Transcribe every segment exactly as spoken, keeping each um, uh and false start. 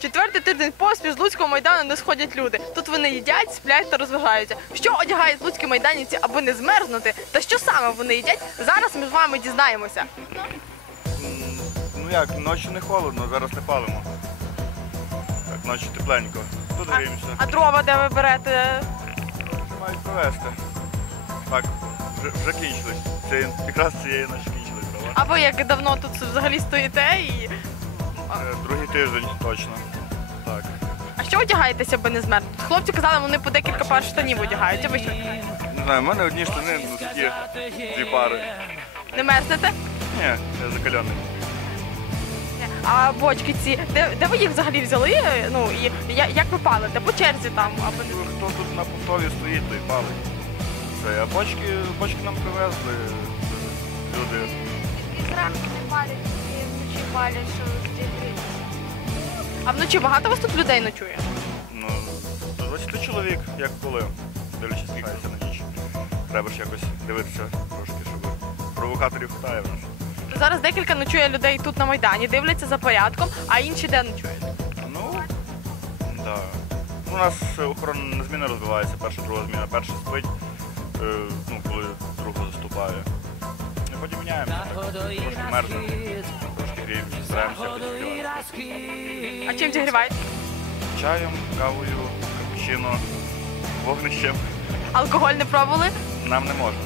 Четвертий тиждень поспіль з Луцького майдану не сходять люди. Тут вони їдять, сплять та розважаються. Що одягають луцькі майданівці, аби не змерзнути? Та що саме вони їдять? Зараз ми з вами дізнаємося. Ну як, ночі не холодно, зараз не палимо. Так, ночі тепленько. Тут гріємося. А дрова де ви берете? Мають провести. Так, вже, вже кінчились. Це якраз цієї ночі кінчились дрова. А ви як давно тут взагалі стоїте? І... Е, Другий тиждень точно. Так. А що одягаєтеся, аби не змерзнути? Хлопці казали, вони по декілька пар штанів одягають. А ви що одягаєте? Не знаю, в мене одні штани, носки, дві пари. Не мерзнете? Ні, я закалений. А бочки ці, де, де ви їх взагалі взяли? Ну, і я- як ви палите? По черзі там, аби не... Ну, хто тут на пустові стоїть, той палить. Все, а бочки, бочки нам привезли люди. І зранку не палять, і вночі палять, що де грітися. А вночі багато вас тут людей ночує? Ну, до двадцяти чоловік, як коли, дивлячись, скільки на ніч. Треба ж якось дивитися трошки, щоб провокаторів хватає в нас. Зараз декілька ночує людей тут на Майдані, дивляться за порядком, а інші де ночують? Ну, да. У нас охоронна зміна розвивається, перша, друга зміна. Перша спить, е, ну, коли друга заступає. І потім міняємося, так, трошки мерзнемо, трошки гріємося, стараємося підігрівати. А чим зігрівають? Чаєм, кавою, капучино, вогнищем. Алкоголь не пробували? Нам не можна.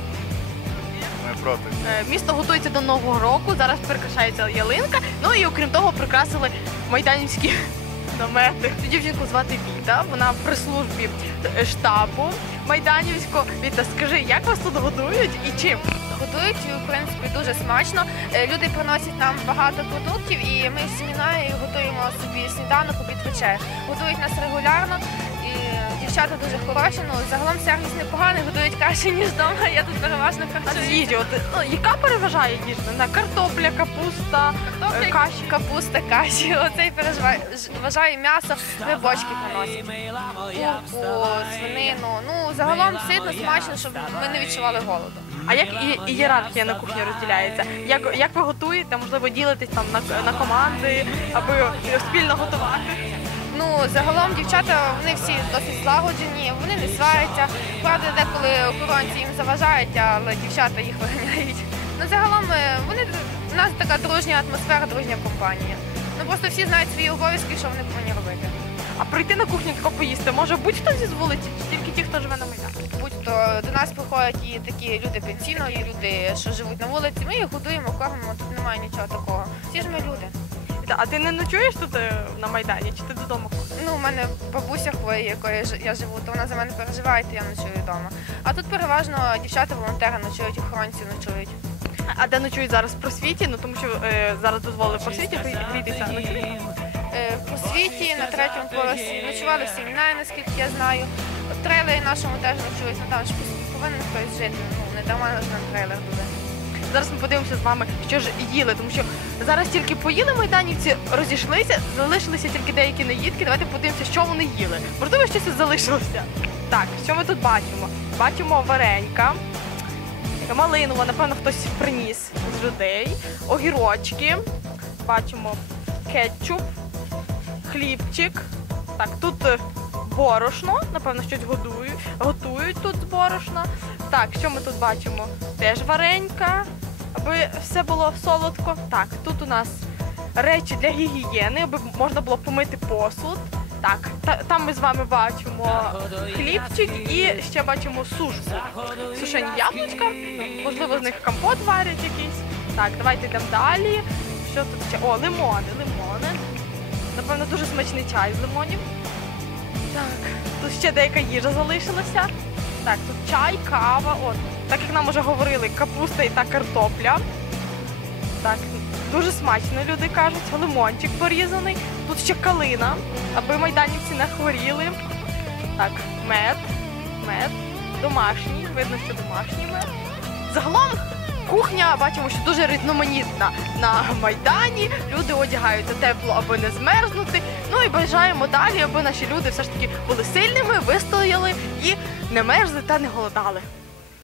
Ми проти. Е, Місто готується до Нового року, зараз прикрашається ялинка, ну і окрім того прикрасили майданівські намети. Цю дівчинку звати Віта, вона при службі штабу майданівського. Віта, скажи, як вас тут годують і чим? Готують, в принципі, дуже смачно. Е, Люди приносять нам багато продуктів, і ми з сім'єю готуємо собі сніданок, обід, вечерю. Готують нас регулярно, і дівчата дуже хороші. Ну, загалом сервіс непоганий, готують краще, ніж вдома. Я тут переважно А з харчуюся. їжі, от, ну, яка переважає їжа? На картопля, капуста, Картопля, е, каші? капуста, каші. Оцей переважає м'ясо, ми бочки приносять. Курку, свинину. Ну, загалом ситно, смачно, щоб ми не відчували голоду. А як і- ієрархія на кухні розділяється? Як, як ви готуєте? Можливо, ділитесь там на, на команди, аби спільно готувати? Ну, загалом дівчата, вони всі досить злагоджені, вони не сваряться. Правда, деколи охоронці їм заважають, але дівчата їх виганяють. Ну, загалом е, вони, у нас така дружня атмосфера, дружня компанія. Ну, просто всі знають свої обов'язки, що вони повинні робити. А прийти на кухню тако поїсти може будь-хто зі з вулиці, чи тільки ті, хто живе на Майдані? Будь-то до нас приходять і такі люди пенсійного, і люди, що живуть на вулиці. Ми їх годуємо, кормимо, тут немає нічого такого. Всі ж ми люди. Віта, а ти не ночуєш тут е, на Майдані, чи ти додому ходиш? Ну, у мене бабуся хворіє, якою ж- я живу, то вона за мене переживає, то я ночую вдома. А тут переважно дівчата-волонтери ночують, охоронці ночують. А- А де ночують зараз в просвіті? Ну тому що е, зараз дозволили в просвіті грітися. Ночують? Е, В просвіті на третьому поверсі ночували в семінарі, наскільки я знаю. В трейлері нашому теж ночують, ну там ж повинен хтось жити, ну не дарма ж на трейлер буде. Зараз ми подивимося з вами, що ж їли, тому що зараз тільки поїли майданівці, розійшлися, залишилися тільки деякі наїдки. Давайте подивимося, що вони їли. Можливо, щось і залишилося. Так, що ми тут бачимо? Бачимо варенька, малинова, напевно, хтось приніс з людей, огірочки, бачимо кетчуп, хлібчик. Так, тут е, борошно, напевно, щось годують, готують тут з борошна. Так, що ми тут бачимо? Теж варенька, аби все було солодко. Так, тут у нас речі для гігієни, аби можна було помити посуд. Так, та, там ми з вами бачимо хлібчик і ще бачимо сушку. Сушені яблучка, можливо, з них компот варять якийсь. Так, давайте йдемо далі. Що тут ще? О, лимони, лимони. Напевно, дуже смачний чай з лимонів. Так, тут ще деяка їжа залишилася. Так, тут чай, кава, от. Так як нам вже говорили, капуста і та картопля. Так, дуже смачно, люди кажуть. Лимончик порізаний. Тут ще калина, аби майданівці не хворіли. Так, мед, мед, домашній, видно, що домашній мед. Загалом кухня, бачимо, що дуже різноманітна на Майдані. Люди одягаються тепло, аби не змерзнути. Ну і бажаємо далі, аби наші люди все ж таки були сильними, вистояли і не мерзли та не голодали.